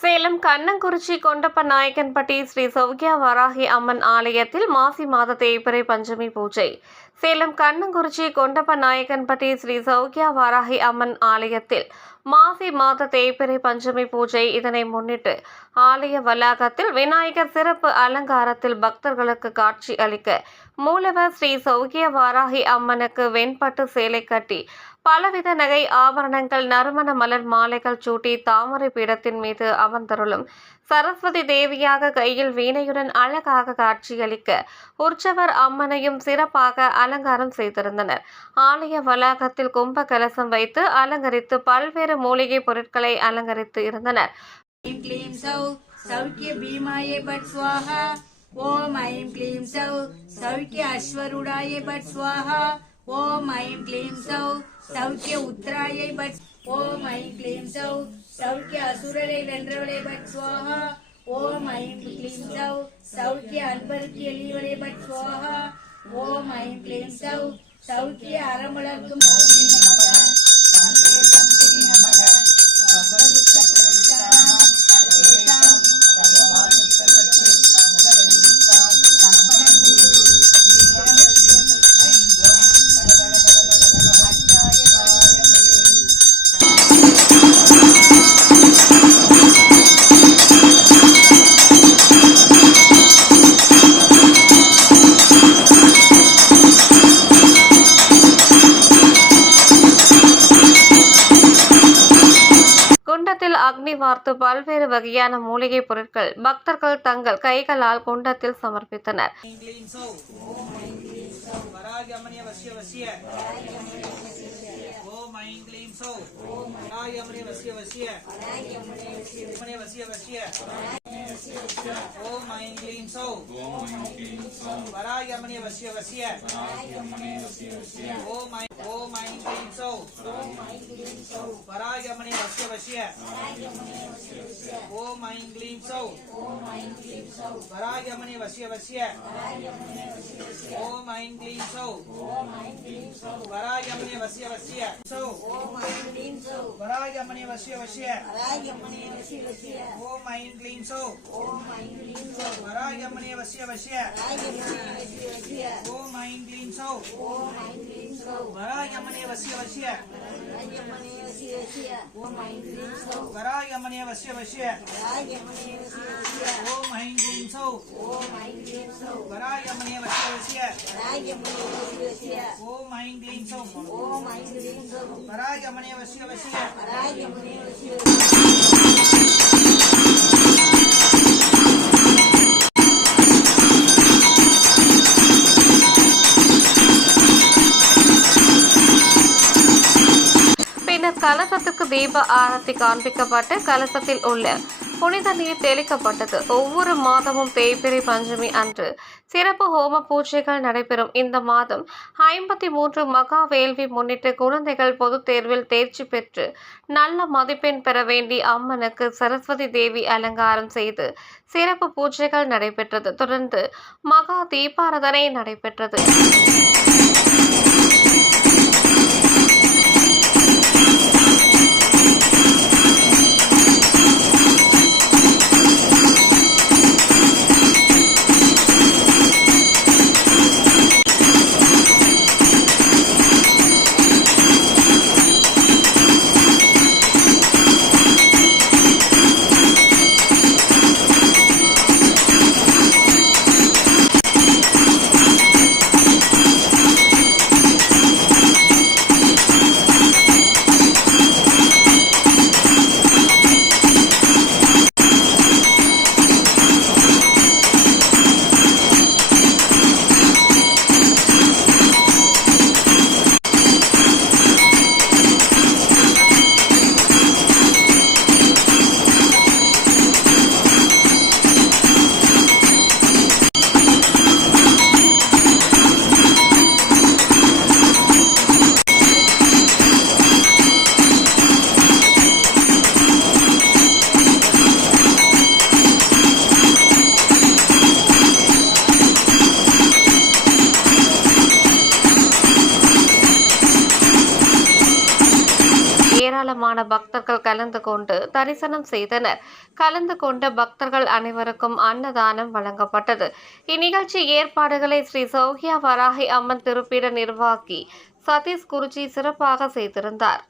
சேலம் கண்ணங்குறிச்சி கொண்டப்ப நாயக்கன்பட்டி ஸ்ரீ சௌக்கியா வராகி அம்மன் ஆலயத்தில் மாசி மாத தேய்பிறை பஞ்சமி பூஜை. சேலம் கண்ணங்குறிச்சி கொண்டப்ப நாயக்கன்பட்டி ஸ்ரீ சௌக்கியா வராகி அம்மன் ஆலயத்தில் மாசி மாத தேய்பிறை பஞ்சமி பூஜை இதனை முன்னிட்டு ஆலய வளாகத்தில் விநாயகர் சிறப்பு அலங்காரத்தில் பக்தர்களுக்கு காட்சி அளிக்க மூலவர் ஸ்ரீ சௌக்கிய வாராகி அம்மனுக்கு வெண்பட்டு சேலை கட்டி பலவித நகை ஆபரணங்கள் நறுமண மலர் மாலைகள் சூட்டி தாமரை பீடத்தின் மீது அமர்ந்தருளும். சரஸ்வதி தேவியாக கையில் வீணையுடன் அழகாக காட்சியளிக்க உற்சவர் அம்மனையும் சிறப்பாக அலங்காரம் செய்திருந்தனர். ஆலய வளாகத்தில் கும்ப கலசம் வைத்து அலங்கரித்து பல்வேறு மூலிகை பொருட்களை அலங்கரித்து இருந்தனர். ஓம் ஐம் க்ளீம் சௌ சௌக்கிய அஸ்வருடாய பட் ஸ்வாஹா ஓம் ஐம் க்ளீம் சௌ சௌக்கிய உத்ராயை பட் ஓம் ஐம் க்ளீம் சௌ சௌக்கிய அசுரரை வென்றவளை பட் சுவாகா. ஓம் ஐம் க்ளீம் சௌ சௌக்கிய அன்பருக்கு எளியவளை பட் சுவாகா. ஓம் ஐம் க்ளீம் சௌ சௌக்கிய அறமுளர்க்கும் மோதி நமதான் சந்தேசம் நமக சர்வருக்க பிரவிசாரம் சர்வேசாம் குண்டத்தில் அக்னி வார்த்து பல்வேறு வகையான மூலிகை பொருட்கள் பக்தர்கள் தங்கள் கைகளால் குண்டத்தில் சமர்ப்பித்தனர். ओम ऐं क्लीं सौः वरायमणि वस्य वस्य ओम ऐं ओम ऐं क्लीं सौः वरायमणि वस्य वस्य ओम ऐं क्लीं सौः वरायमणि वस्य वस्य ओम ऐं क्लीं सौः वरायमणि वस्य वस्य सौः वरायमणि वस्य वस्य ओम ऐं क्लीं सौः ஓம் ஐம் க்ளீம் சௌ வராயம்மனே வசிய வசிய ஓம் ஐம் க்ளீம் சௌ ஓம் ஐம் க்ளீம் சௌ வராயம்மனே வசிய வசிய ஓம் ஐம் க்ளீம் சௌ வராயம்மனே வசிய வசிய ஓம் வசிய வசிய ஓம் ஐம் சௌ ஓம் வசிய வசிய வராயம்மனே வசிய வசிய கலசத்துக்கு தீப ஆரத்தி காண்பிக்கப்பட்டு கலசத்தில் உள்ள புனித நீர் தெளிக்கப்பட்டது. ஒவ்வொரு மாதமும் தேய்பிறை பஞ்சமி அன்று சிறப்பு ஹோம பூஜைகள் நடைபெறும். இந்த மாதம் ஐம்பத்தி மூன்று மகா வேள்வி முன்னிட்டு குழந்தைகள் பொதுத் தேர்வில் தேர்ச்சி பெற்று நல்ல மதிப்பெண் பெற வேண்டி அம்மனுக்கு சரஸ்வதி தேவி அலங்காரம் செய்து சிறப்பு பூஜைகள் நடைபெற்றது. தொடர்ந்து மகா தீபாரதனை நடைபெற்றது. ஏராளமான பக்தர்கள் கலந்து கொண்டு தரிசனம் செய்தனர். கலந்து கொண்ட பக்தர்கள் அனைவருக்கும் அன்னதானம் வழங்கப்பட்டது. இந்நிகழ்ச்சி ஏற்பாடுகளை ஸ்ரீ சௌகியா வராகி அம்மன் திருப்பீட நிர்வாகி சதீஷ் குருஜி சிறப்பாக செய்திருந்தார்.